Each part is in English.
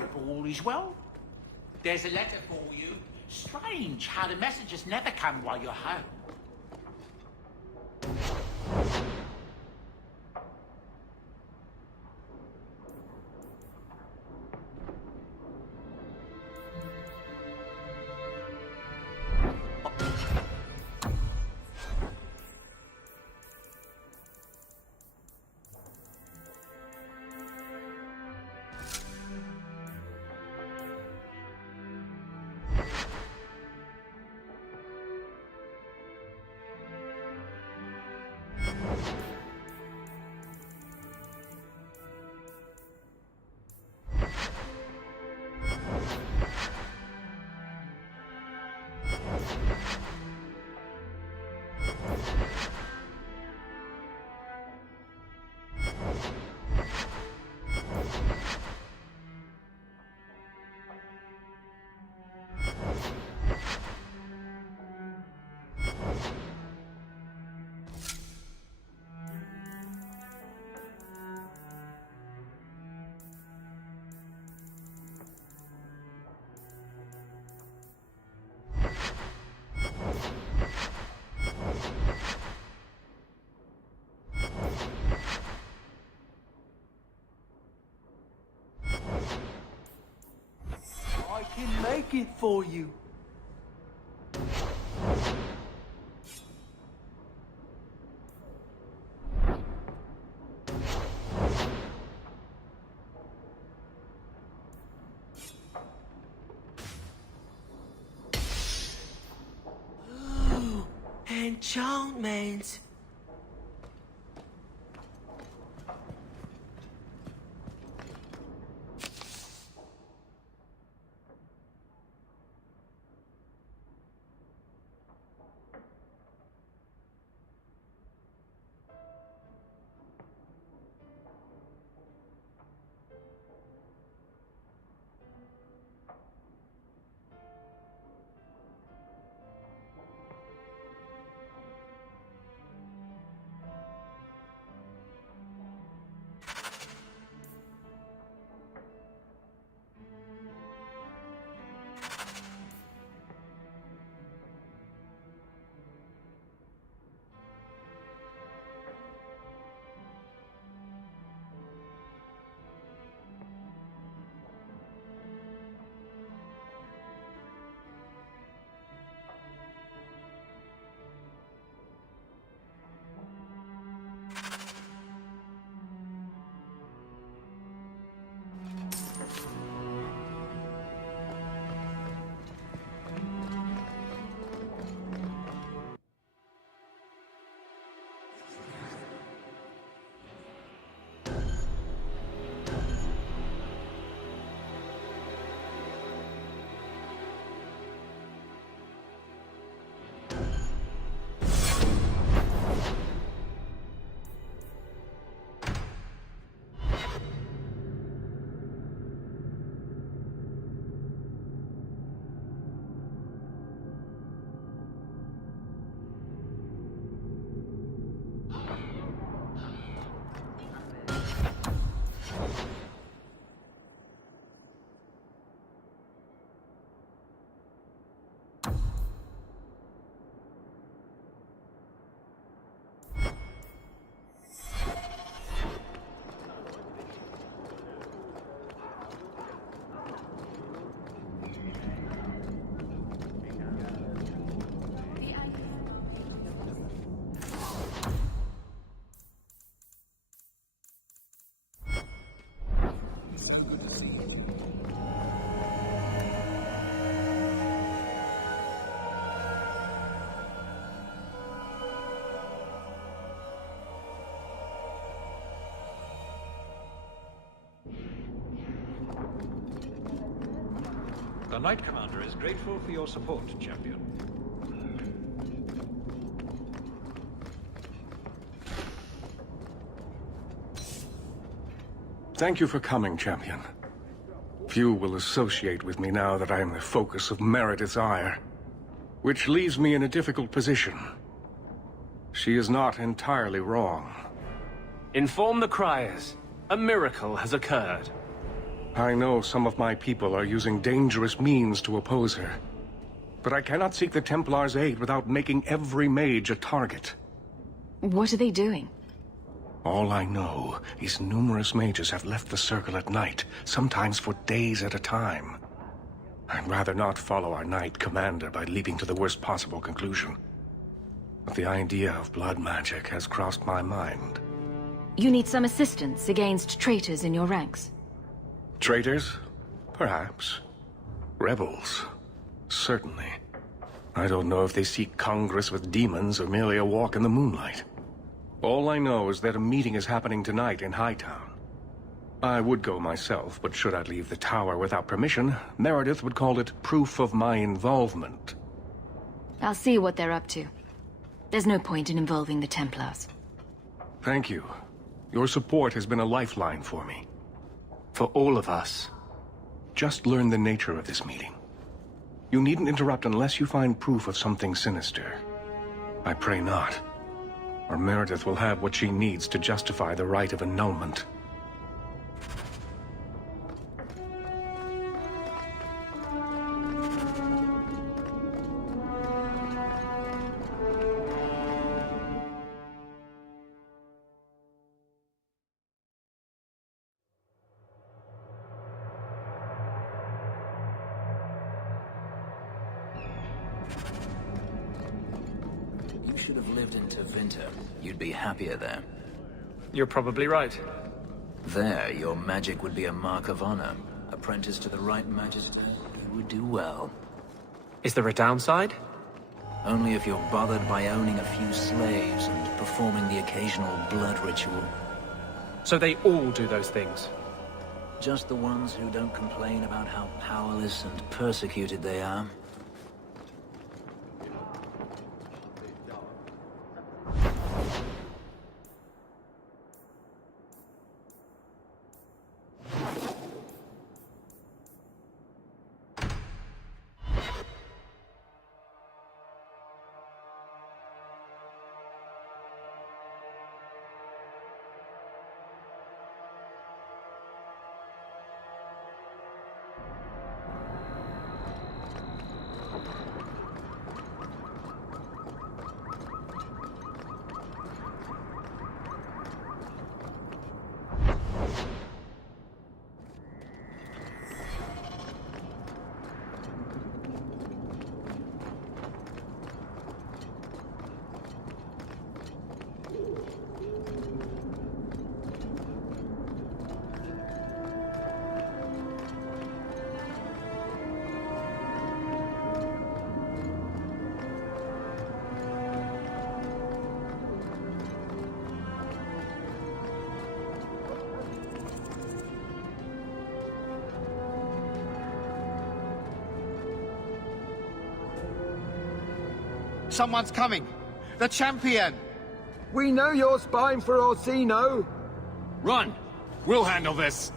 hope all is well. There's a letter for you. Strange how the messages never come while you're home. I can make it for you. Ooh, enchantment. The Knight Commander is grateful for your support, Champion. Thank you for coming, Champion. Few will associate with me now that I am the focus of Meredith's ire, which leaves me in a difficult position. She is not entirely wrong. Inform the criers. A miracle has occurred. I know some of my people are using dangerous means to oppose her. But I cannot seek the Templars' aid without making every mage a target. What are they doing? All I know is numerous mages have left the Circle at night, sometimes for days at a time. I'd rather not follow our Knight Commander by leaping to the worst possible conclusion. But the idea of blood magic has crossed my mind. You need some assistance against traitors in your ranks. Traitors? Perhaps. Rebels? Certainly. I don't know if they seek congress with demons or merely a walk in the moonlight. All I know is that a meeting is happening tonight in Hightown. I would go myself, but should I leave the tower without permission, Meredith would call it proof of my involvement. I'll see what they're up to. There's no point in involving the Templars. Thank you. Your support has been a lifeline for me. For all of us. Just learn the nature of this meeting. You needn't interrupt unless you find proof of something sinister. I pray not. Or Meredith will have what she needs to justify the right of annulment. You should have lived in Tevinter. You'd be happier there. You're probably right. There, your magic would be a mark of honor. Apprentice to the right magister, you would do well. Is there a downside? Only if you're bothered by owning a few slaves and performing the occasional blood ritual. So they all do those things? Just the ones who don't complain about how powerless and persecuted they are. Someone's coming! The champion! We know you're spying for Orsino. Run! We'll handle this!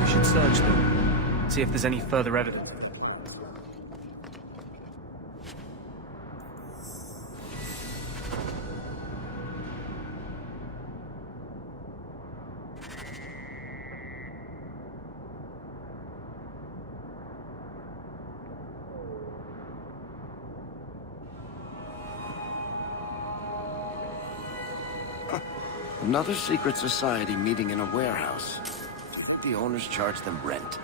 We should search them. See if there's any further evidence. Another secret society meeting in a warehouse. The owners charge them rent.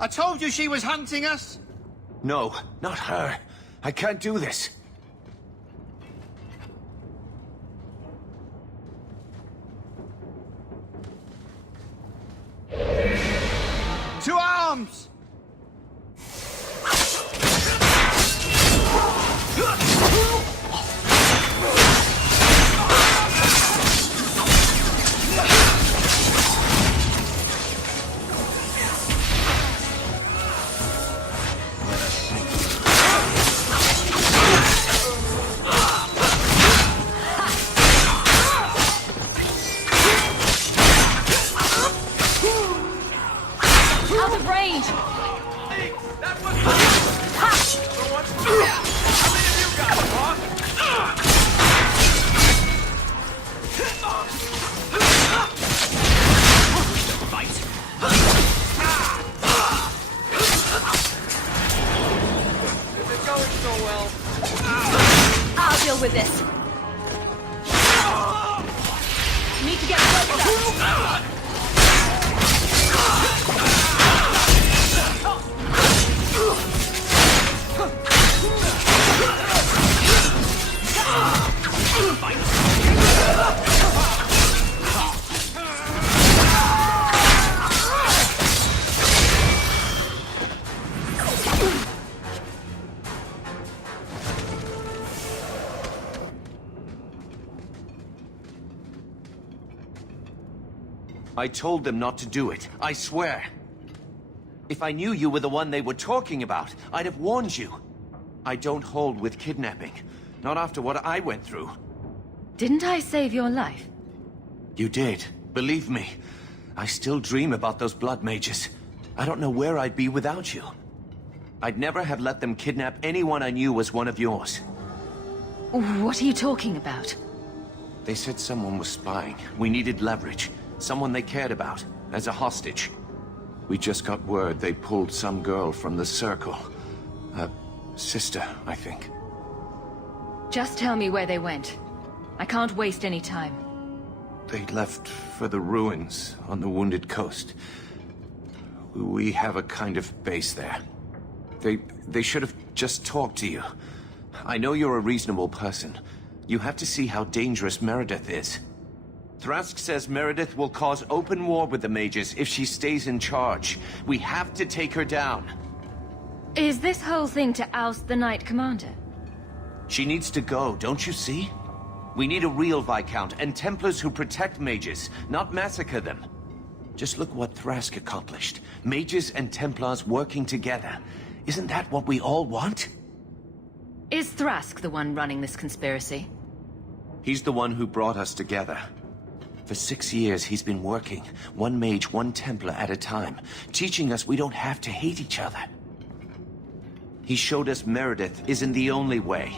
I told you she was hunting us! No, not her. I can't do this. To arms! Out of range! I'll deal with this. Need to get closer. I told them not to do it, I swear. If I knew you were the one they were talking about, I'd have warned you. I don't hold with kidnapping. Not after what I went through. Didn't I save your life? You did. Believe me. I still dream about those blood mages. I don't know where I'd be without you. I'd never have let them kidnap anyone I knew was one of yours. What are you talking about? They said someone was spying. We needed leverage. Someone they cared about, as a hostage. We just got word they pulled some girl from the Circle. A sister, I think. Just tell me where they went. I can't waste any time. They left for the ruins on the Wounded Coast. We have a kind of base there. They should have just talked to you. I know you're a reasonable person. You have to see how dangerous Meredith is. Thrask says Meredith will cause open war with the mages if she stays in charge. We have to take her down. Is this whole thing to oust the Knight Commander? She needs to go, don't you see? We need a real Viscount and Templars who protect mages, not massacre them. Just look what Thrask accomplished. Mages and Templars working together. Isn't that what we all want? Is Thrask the one running this conspiracy? He's the one who brought us together. For 6 years, he's been working, one mage, one Templar at a time, teaching us we don't have to hate each other. He showed us Meredith isn't the only way.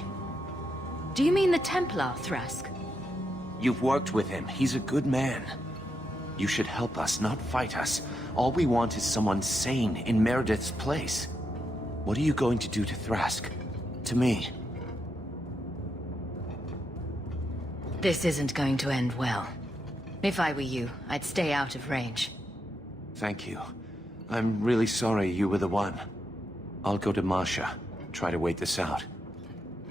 Do you mean the Templar, Thrask? You've worked with him. He's a good man. You should help us, not fight us. All we want is someone sane in Meredith's place. What are you going to do to Thrask? To me? This isn't going to end well. If I were you, I'd stay out of range. Thank you. I'm really sorry you were the one. I'll go to Marsha, try to wait this out.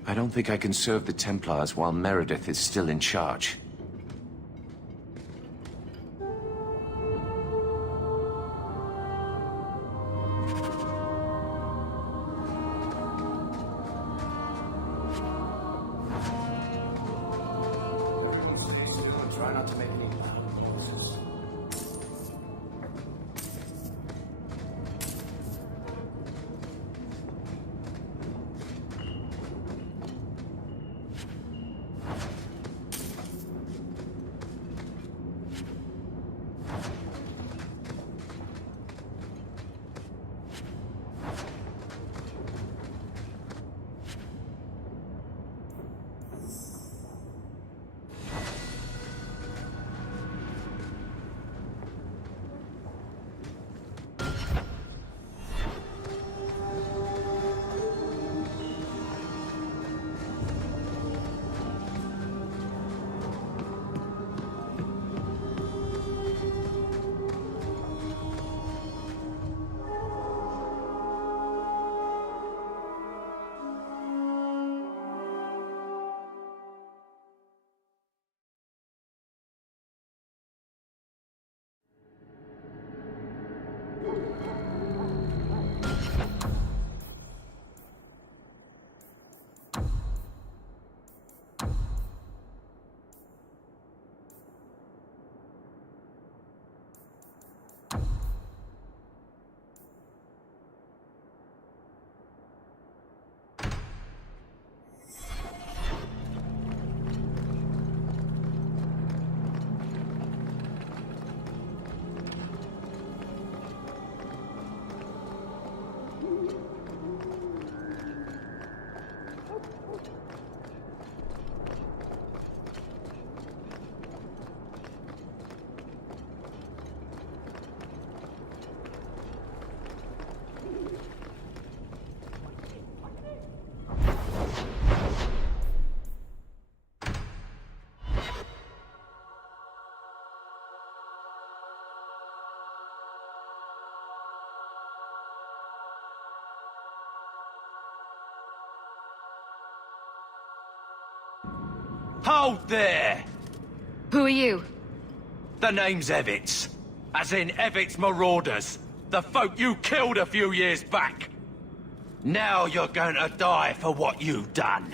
I don't think I can serve the Templars while Meredith is still in charge. Try not to make any loud noises. Hold there! Who are you? The name's Evitz. As in Evitz Marauders. The folk you killed a few years back. Now you're going to die for what you've done.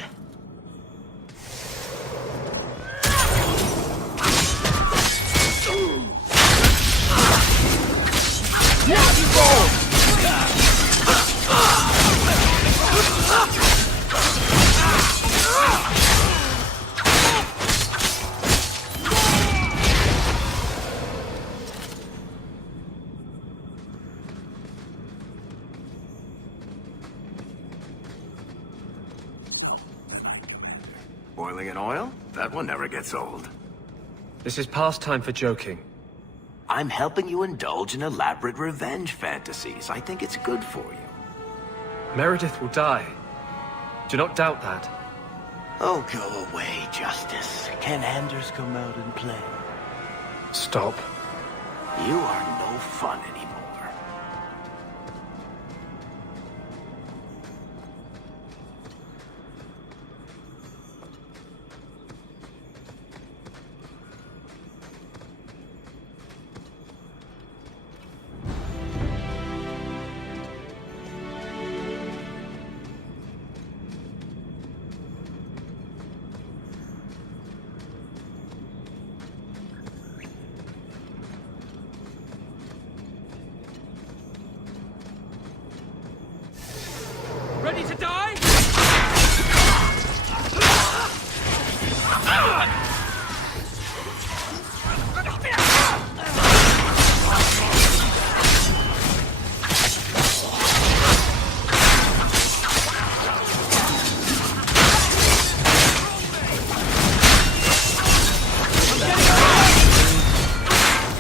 Boiling in oil? That one never gets old. This is past time for joking. I'm helping you indulge in elaborate revenge fantasies. I think it's good for you. Meredith will die. Do not doubt that. Oh, go away, Justice. Can Anders come out and play? Stop. You are no fun anymore. Ready to die?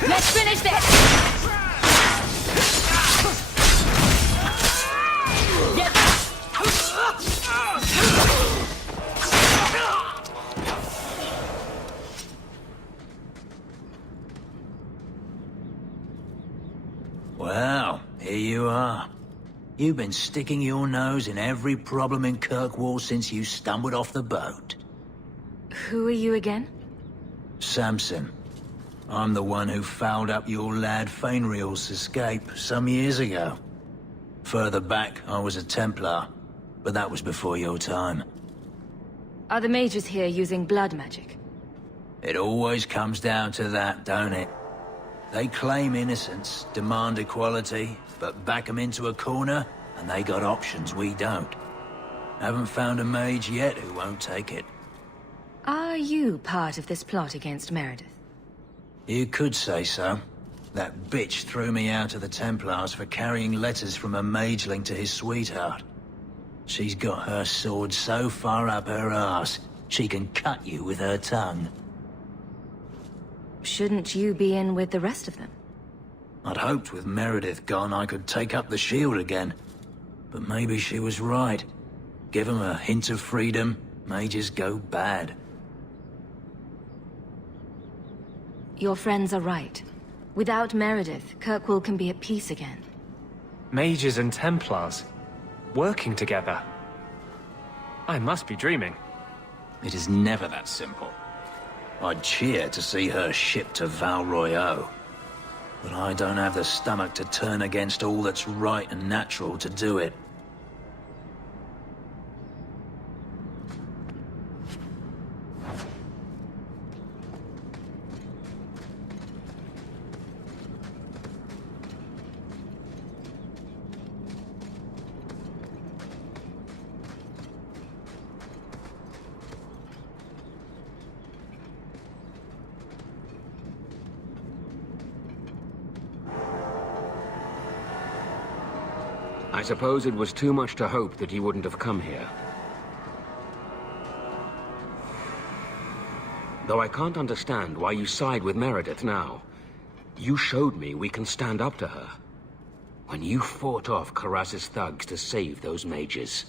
Let's finish this! Well, here you are. You've been sticking your nose in every problem in Kirkwall since you stumbled off the boat. Who are you again? Samson. I'm the one who fouled up your lad Fainriel's escape some years ago. Further back, I was a Templar, but that was before your time. Are the mages here using blood magic? It always comes down to that, don't it? They claim innocence, demand equality, but back 'em into a corner, and they got options we don't. Haven't found a mage yet who won't take it. Are you part of this plot against Meredith? You could say so. That bitch threw me out of the Templars for carrying letters from a mageling to his sweetheart. She's got her sword so far up her arse, she can cut you with her tongue. Shouldn't you be in with the rest of them? I'd hoped with Meredith gone I could take up the shield again. But maybe she was right. Give 'em a hint of freedom, mages go bad. Your friends are right. Without Meredith, Kirkwall can be at peace again. Mages and Templars. Working together. I must be dreaming. It is never that simple. I'd cheer to see her shipped to Val Royeaux. But I don't have the stomach to turn against all that's right and natural to do it. I suppose it was too much to hope that you wouldn't have come here. Though I can't understand why you side with Meredith now. You showed me we can stand up to her. When you fought off Karaz's thugs to save those mages.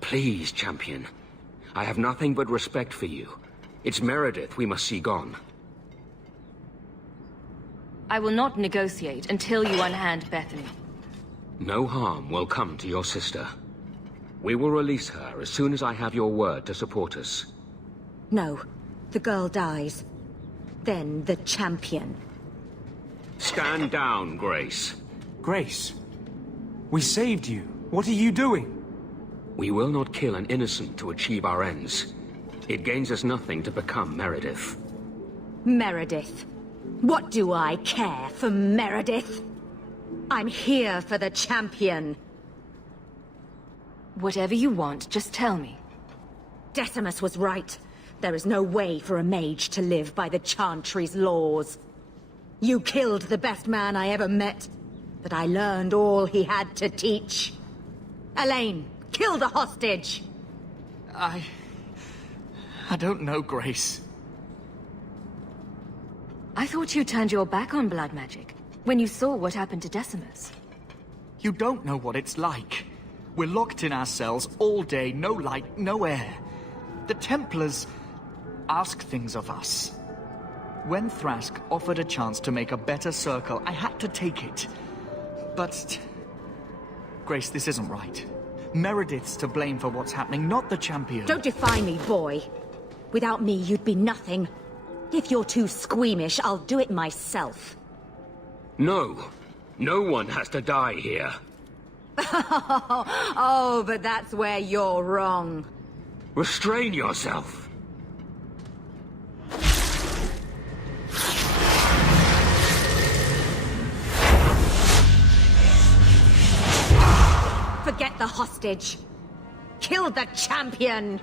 Please, champion. I have nothing but respect for you. It's Meredith we must see gone. I will not negotiate until you unhand Bethany. No harm will come to your sister. We will release her as soon as I have your word to support us. No. The girl dies. Then the champion. Stand down, Grace. Grace, we saved you. What are you doing? We will not kill an innocent to achieve our ends. It gains us nothing to become Meredith. Meredith. What do I care for Meredith? I'm here for the champion. Whatever you want, just tell me. Decimus was right. There is no way for a mage to live by the Chantry's laws. You killed the best man I ever met, but I learned all he had to teach. Elaine, kill the hostage! I don't know, Grace. I thought you turned your back on blood magic when you saw what happened to Decimus. You don't know what it's like. We're locked in our cells all day, no light, no air. The Templars ask things of us. When Thrask offered a chance to make a better circle, I had to take it. But... Grace, this isn't right. Meredith's to blame for what's happening, not the champion. Don't defy me, boy. Without me, you'd be nothing. If you're too squeamish, I'll do it myself. No. No one has to die here. Oh, but that's where you're wrong. Restrain yourself. Forget the hostage. Kill the champion.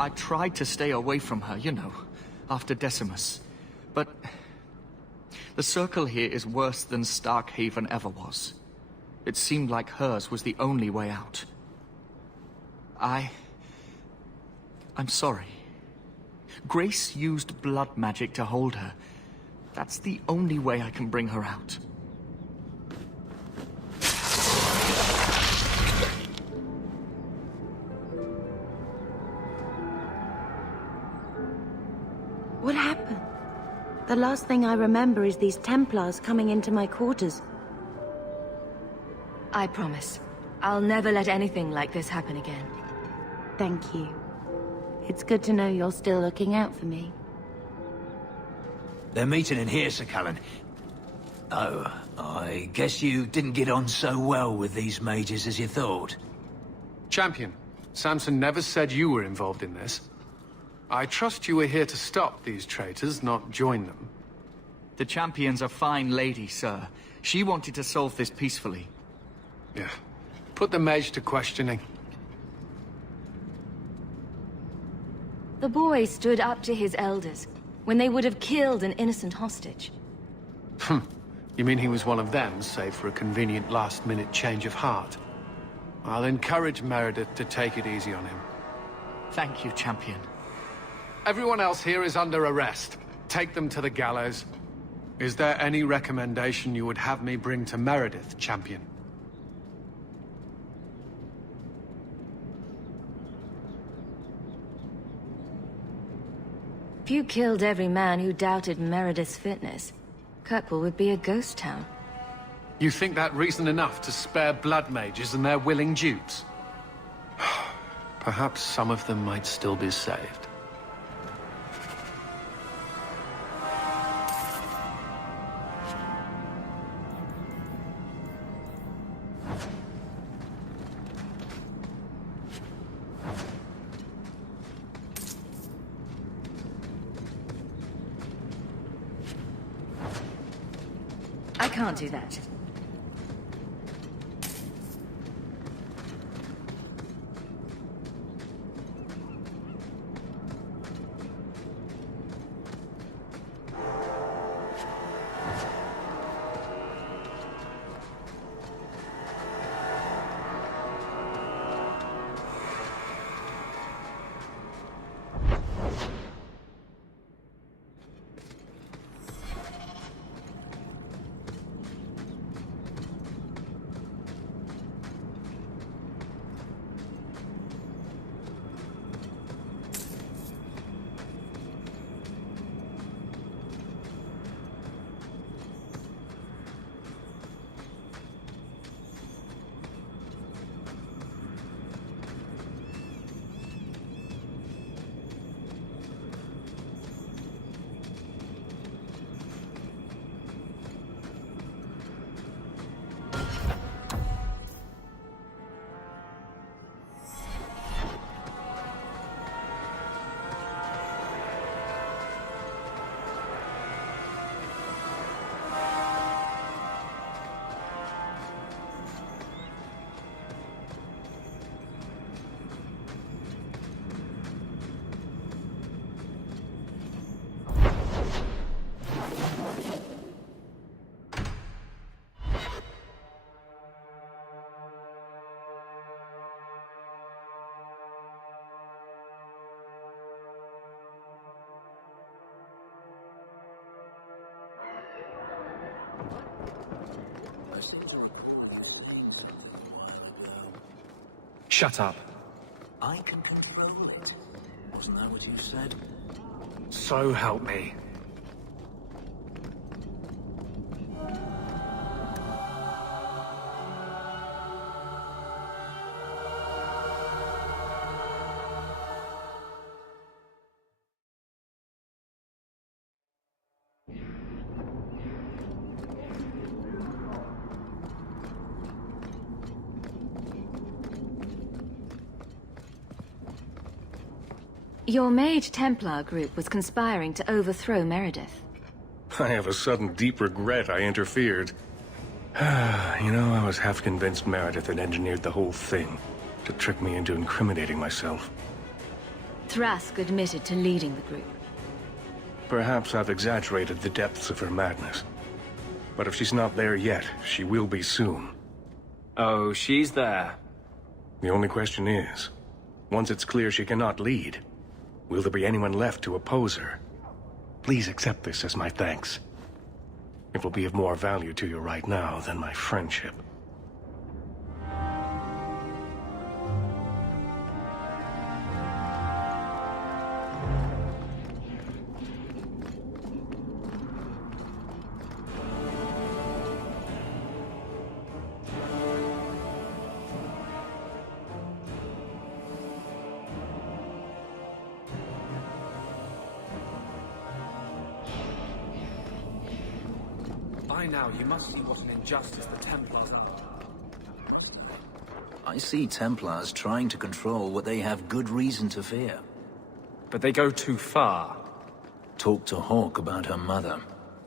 I tried to stay away from her, you know, after Decimus. But the circle here is worse than Starkhaven ever was. It seemed like hers was the only way out. I'm sorry. Grace used blood magic to hold her. That's the only way I can bring her out. What happened? The last thing I remember is these Templars coming into my quarters. I promise. I'll never let anything like this happen again. Thank you. It's good to know you're still looking out for me. They're meeting in here, Sir Cullen. Oh, I guess you didn't get on so well with these mages as you thought. Champion, Samson never said you were involved in this. I trust you were here to stop these traitors, not join them. The champion's a fine lady, sir. She wanted to solve this peacefully. Yeah. Put the mage to questioning. The boy stood up to his elders when they would have killed an innocent hostage. You mean he was one of them, save for a convenient last-minute change of heart? I'll encourage Meredith to take it easy on him. Thank you, champion. Everyone else here is under arrest. Take them to the gallows. Is there any recommendation you would have me bring to Meredith, champion? If you killed every man who doubted Meredith's fitness, Kirkwall would be a ghost town. You think that reason enough to spare blood mages and their willing dupes? Perhaps some of them might still be saved. can't do that. Shut up. I can control it. Wasn't that what you said? So help me. Your Mage Templar group was conspiring to overthrow Meredith. I have a sudden deep regret I interfered. You know, I was half convinced Meredith had engineered the whole thing to trick me into incriminating myself. Thrask admitted to leading the group. Perhaps I've exaggerated the depths of her madness. But if she's not there yet, she will be soon. Oh, she's there. The only question is, once it's clear she cannot lead, will there be anyone left to oppose her? Please accept this as my thanks. It will be of more value to you right now than my friendship. By now, you must see what an injustice the Templars are. I see Templars trying to control what they have good reason to fear. But they go too far. Talk to Hawk about her mother.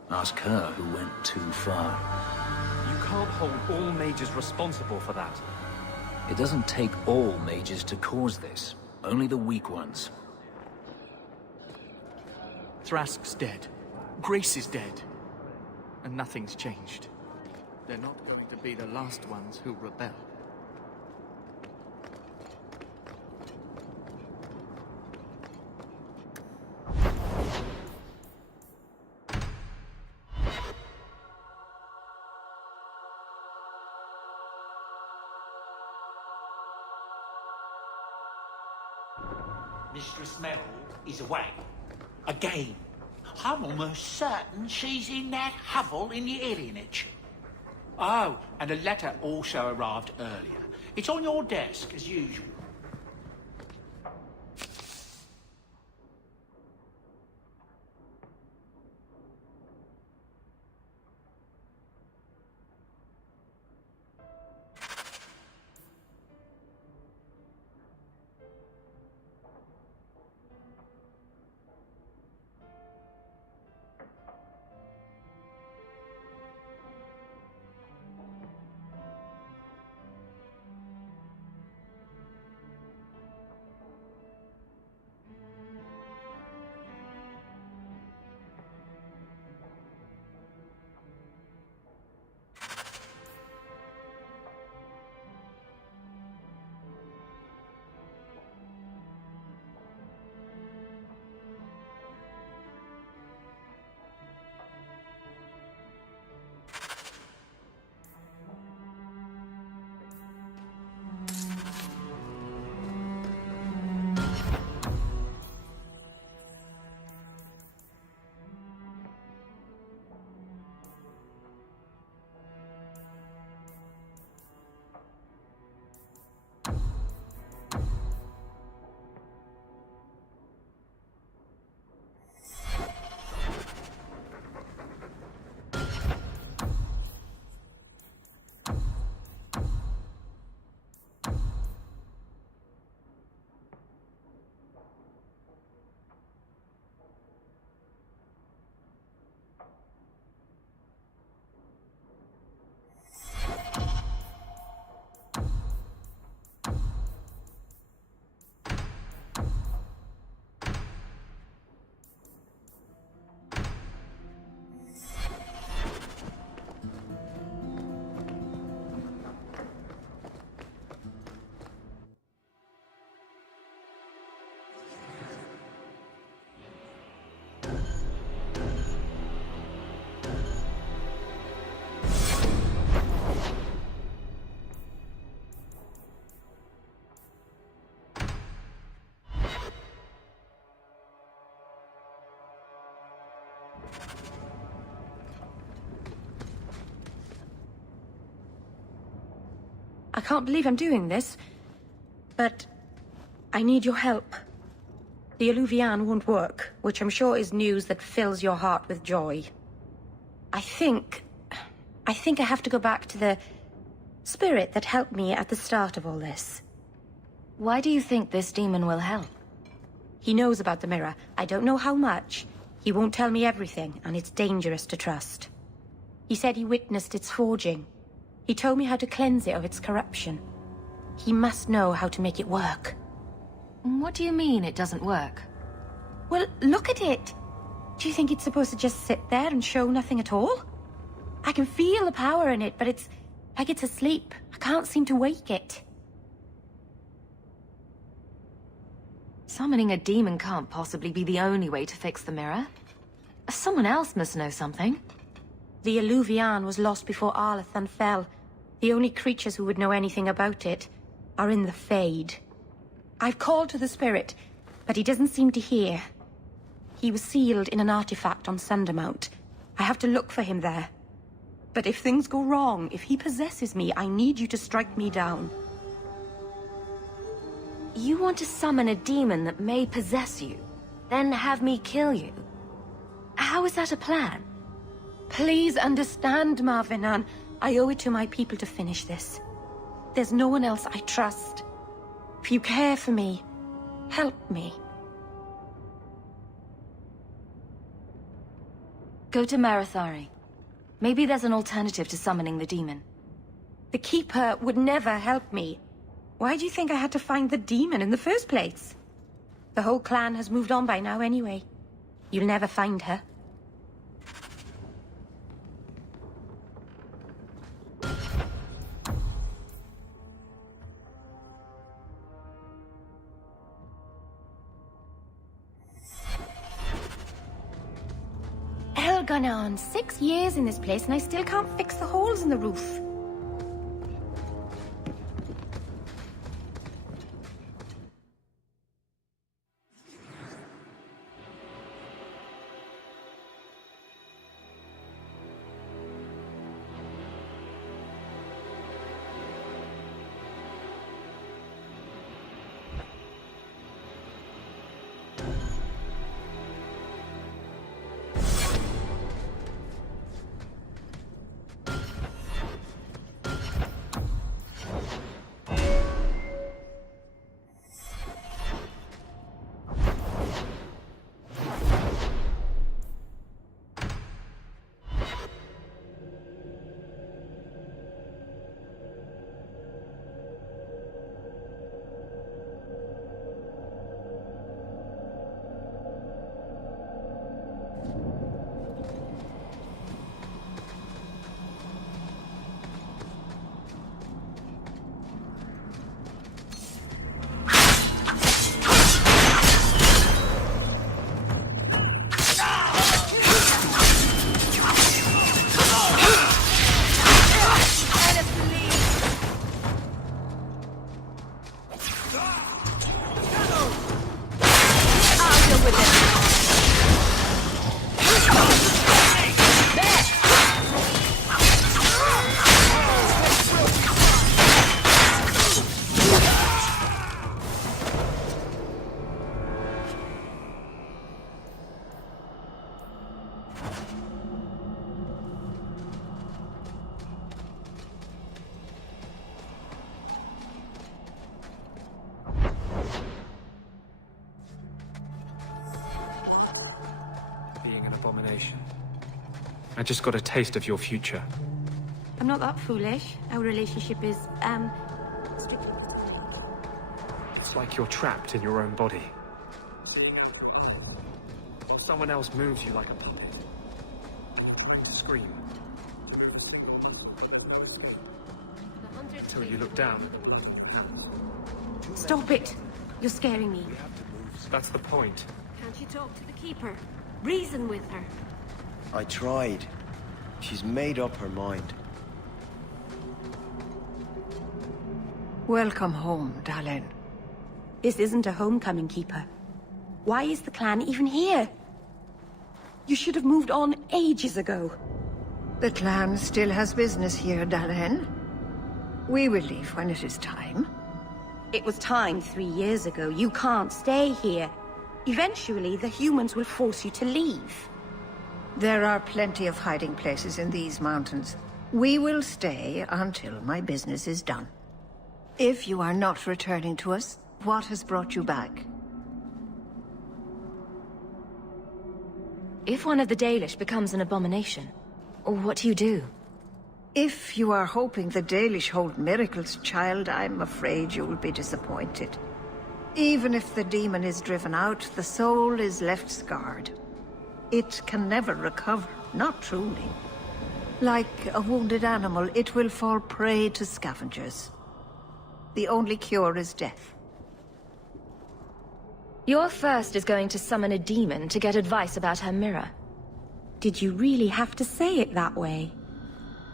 Ask her who went too far. You can't hold all mages responsible for that. It doesn't take all mages to cause this. Only the weak ones. Thrask's dead. Grace is dead. And nothing's changed. They're not going to be the last ones who rebel. Mistress Merrill is away. Again. I'm almost certain she's in that hovel in the alienage. Oh, and a letter also arrived earlier. It's on your desk, as usual. I can't believe I'm doing this. But I need your help. The Alluvian won't work, which I'm sure is news that fills your heart with joy. I think I have to go back to the spirit that helped me at the start of all this. Why do you think this demon will help? He knows about the mirror. I don't know how much. He won't tell me everything, and it's dangerous to trust. He said he witnessed its forging. He told me how to cleanse it of its corruption. He must know how to make it work. What do you mean it doesn't work? Well, look at it! Do you think it's supposed to just sit there and show nothing at all? I can feel the power in it, but it's like it's asleep. I can't seem to wake it. Summoning a demon can't possibly be the only way to fix the mirror. Someone else must know something. The Alluvian was lost before Arlathan fell. The only creatures who would know anything about it are in the Fade. I've called to the spirit, but he doesn't seem to hear. He was sealed in an artifact on Sundermount. I have to look for him there. But if things go wrong, if he possesses me, I need you to strike me down. You want to summon a demon that may possess you, then have me kill you? How is that a plan? Please understand, Marvinan. I owe it to my people to finish this. There's no one else I trust. If you care for me, help me. Go to Marathari. Maybe there's an alternative to summoning the demon. The Keeper would never help me. Why do you think I had to find the demon in the first place? The whole clan has moved on by now anyway. You'll never find her. Gone on 6 years in this place and I still can't fix the holes in the roof. Abomination. I just got a taste of your future. I'm not that foolish. Our relationship is, strictly... It's like you're trapped in your own body. Being out while someone else moves you like a puppet. Trying to scream. Move asleep until you look down. Stop it! You're scaring me. That's the point. Can't you talk to the Keeper? Reason with her. I tried. She's made up her mind. Welcome home, darling. This isn't a homecoming, Keeper. Why is the clan even here? You should have moved on ages ago. The clan still has business here, darling. We will leave when it is time. It was time 3 years ago. You can't stay here. Eventually, the humans will force you to leave. There are plenty of hiding places in these mountains. We will stay until my business is done. If you are not returning to us, what has brought you back? If one of the Dalish becomes an abomination, what do you do? If you are hoping the Dalish hold miracles, child, I'm afraid you will be disappointed. Even if the demon is driven out, the soul is left scarred. It can never recover, not truly. Like a wounded animal, it will fall prey to scavengers. The only cure is death. Your first is going to summon a demon to get advice about her mirror. Did you really have to say it that way?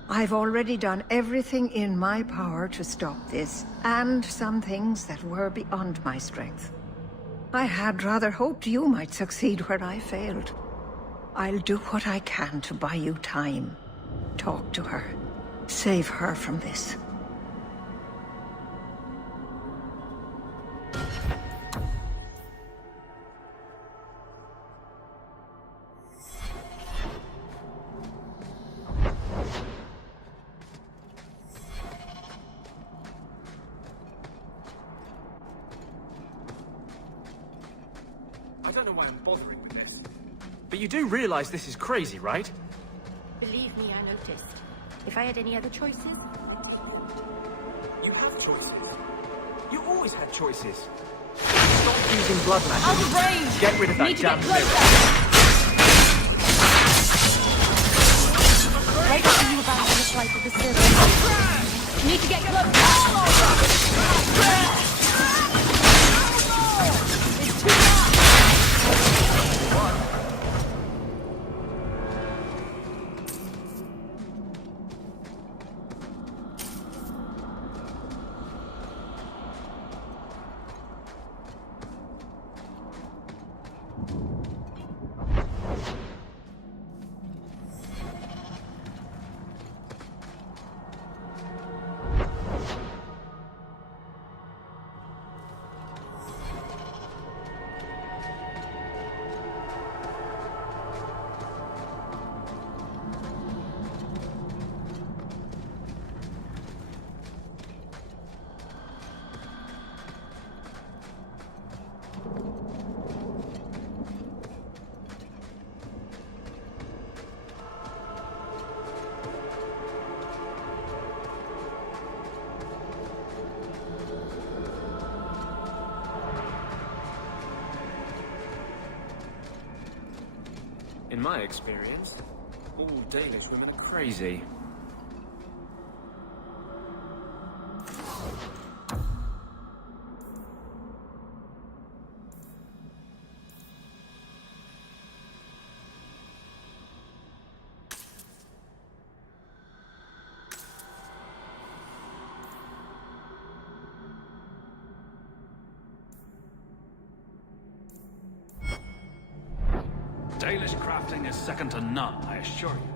I've already done everything in my power to stop this, and some things that were beyond my strength. I had rather hoped you might succeed where I failed. I'll do what I can to buy you time. Talk to her. Save her from this. I don't know why I'm bothering with this. But you do realize this is crazy, right? Believe me, I noticed. If I had any other choices... You have choices. You always had choices. Stop using blood magic. Out of range! Get rid of that damn mirror. Right after you abandon the flight of the serpent. Need to get close. It's too much! In my experience, all Danish women are crazy. Dalish crafting is second to none, I assure you.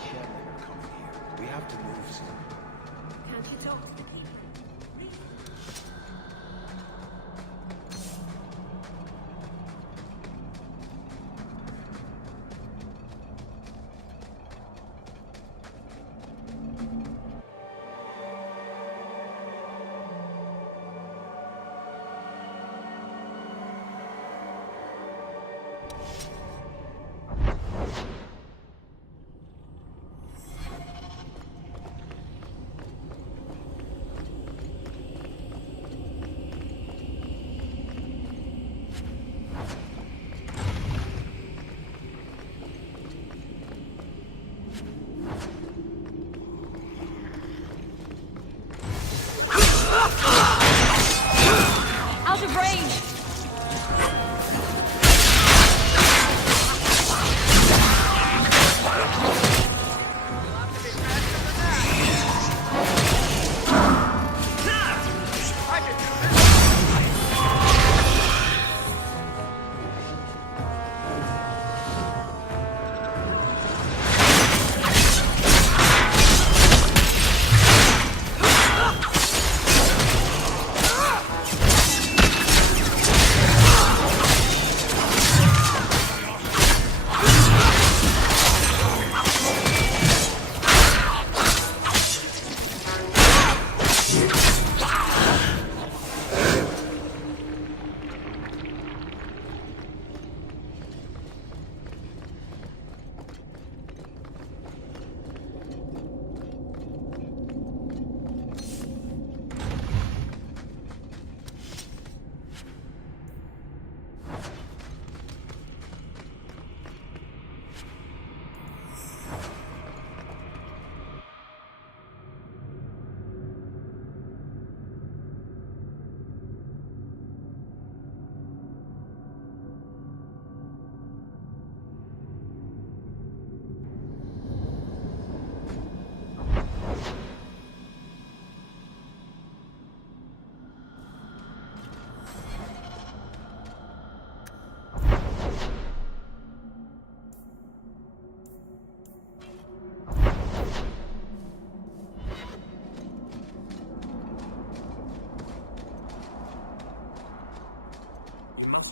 shed never come from here. We have to move soon. Can't you talk to the keeper? Out of range!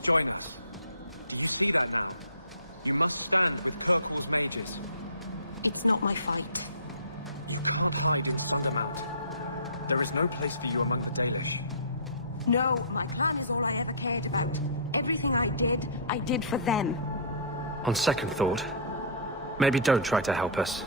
Join us. It's not my fight. The mount. There is no place for you among the Dalish. No, my clan is all I ever cared about. Everything I did for them. On second thought, maybe don't try to help us.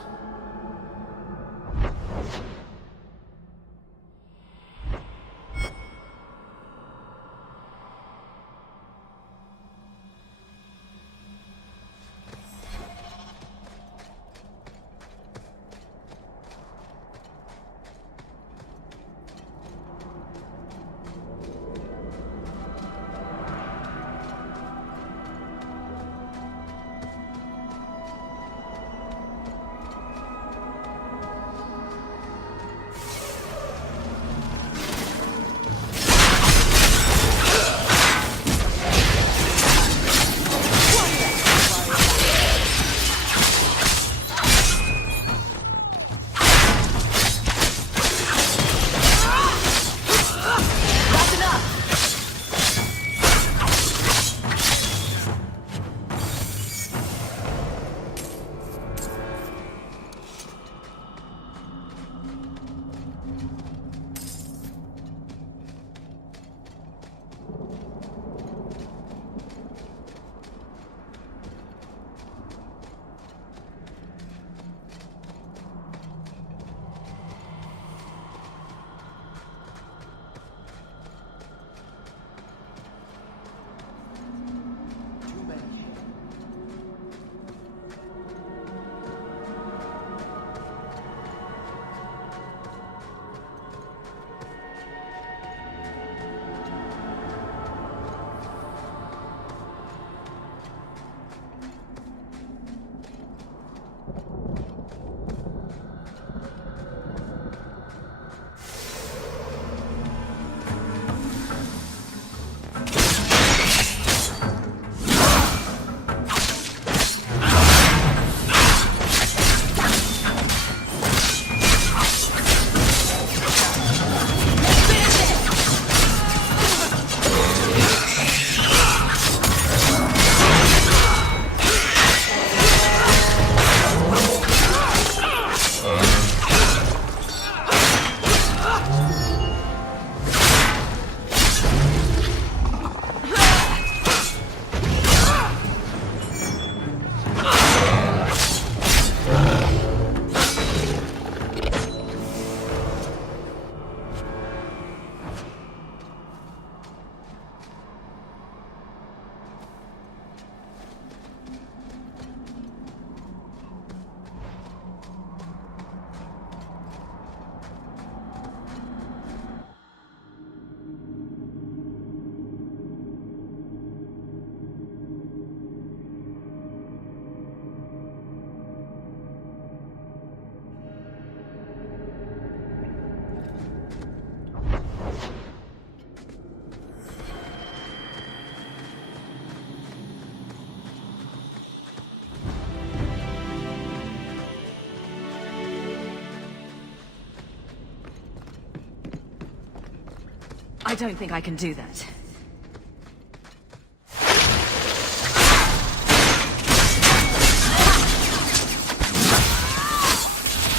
I don't think I can do that.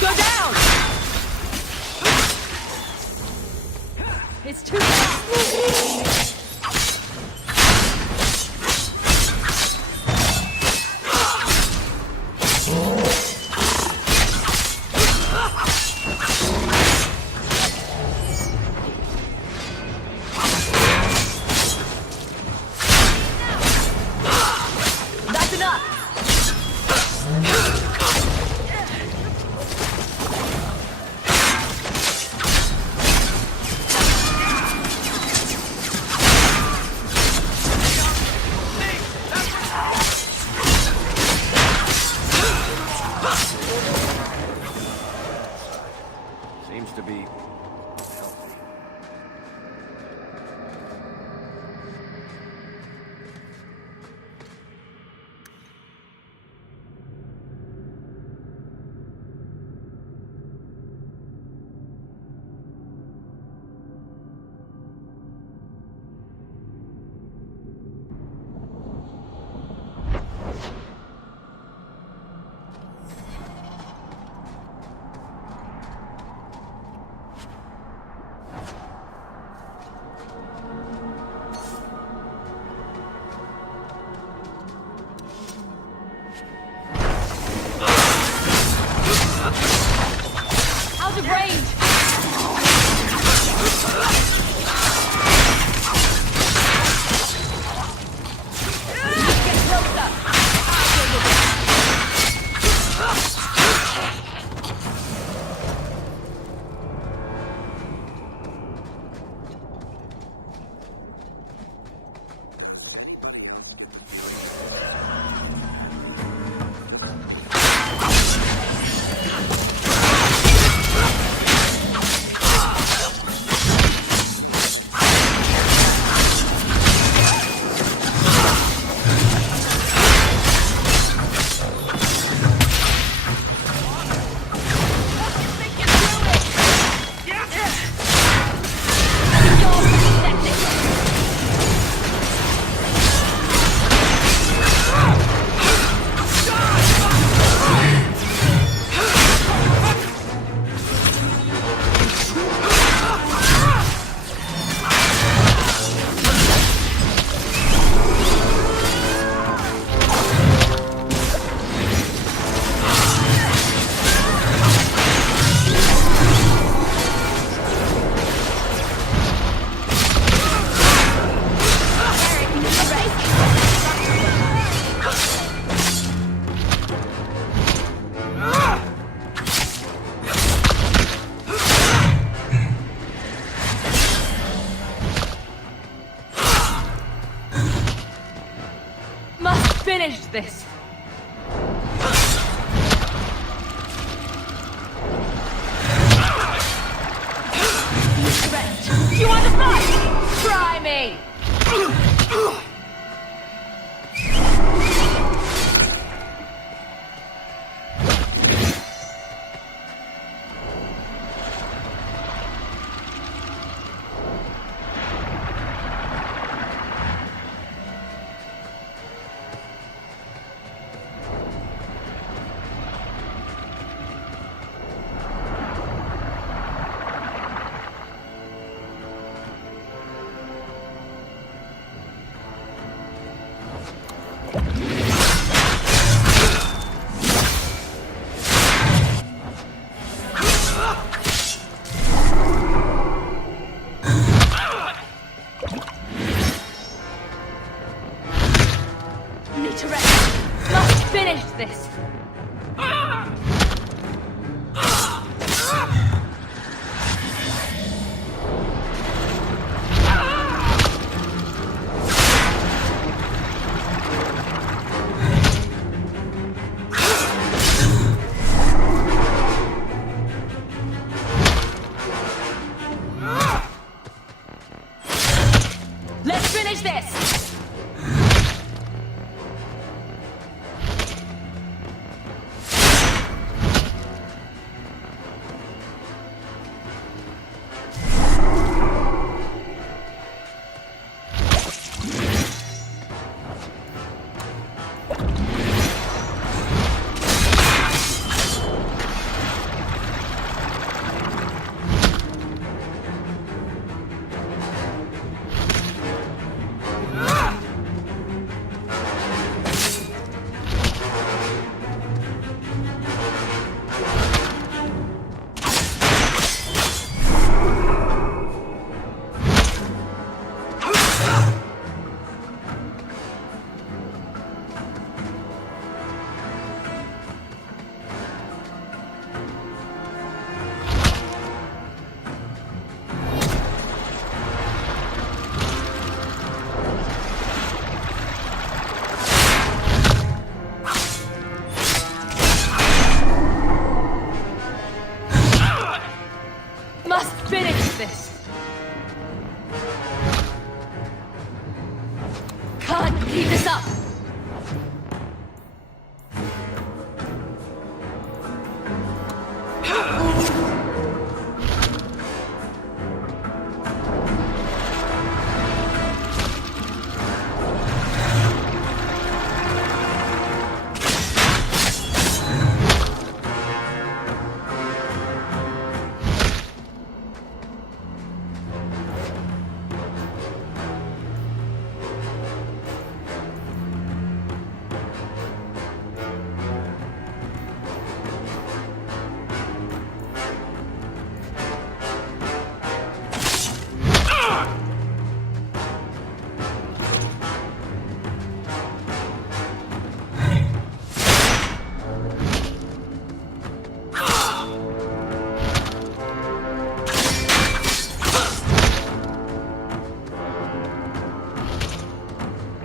Go down! It's too fast! Seems to be... Out of range! Get closer! Finish this! You want to fight? Try me! Need to rest. Must finish this. Let's finish this!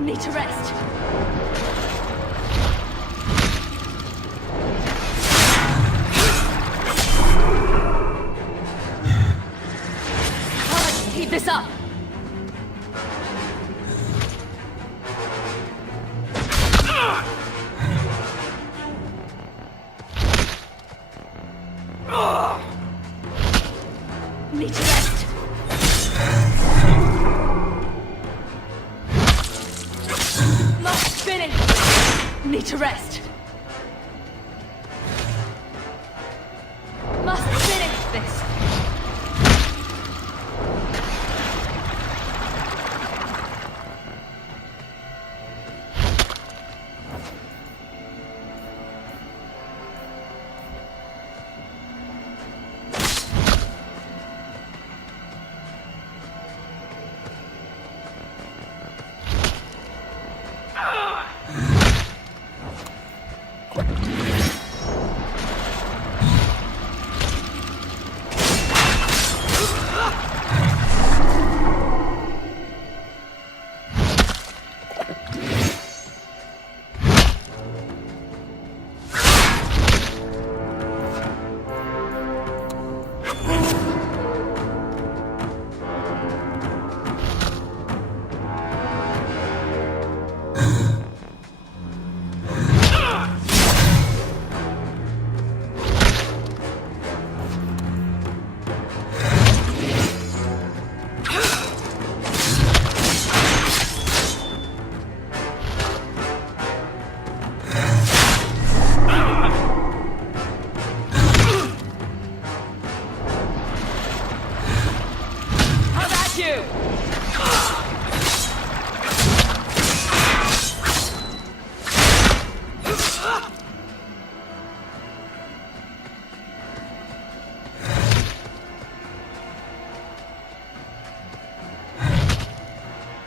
Need to rest. Keep this up. Need to rest. Must finish. Need to rest. Must finish this.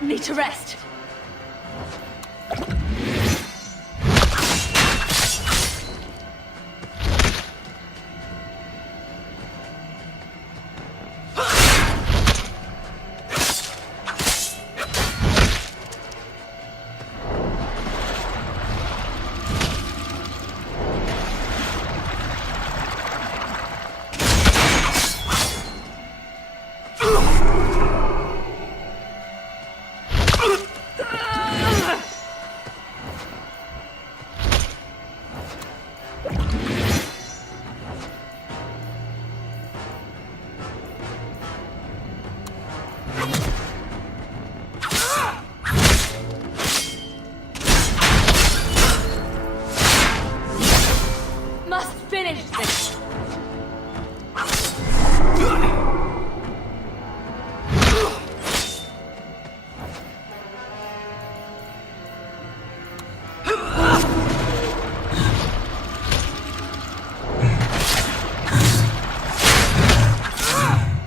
Need to rest. Must finish this.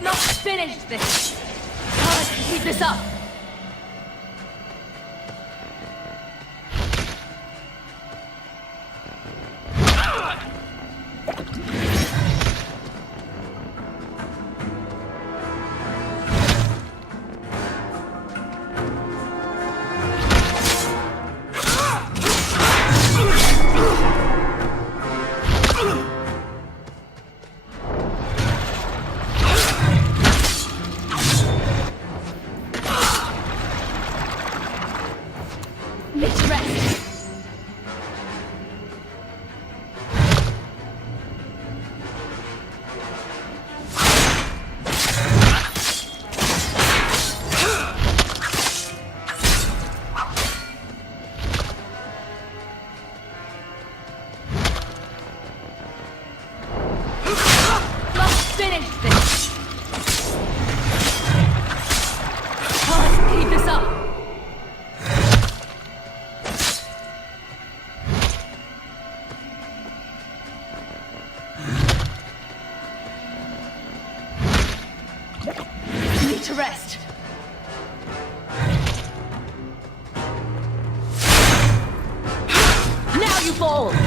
Must finish this. Can't keep this up. Need to rest. Must finish this. Can't keep this up. Need to rest. Now you fall!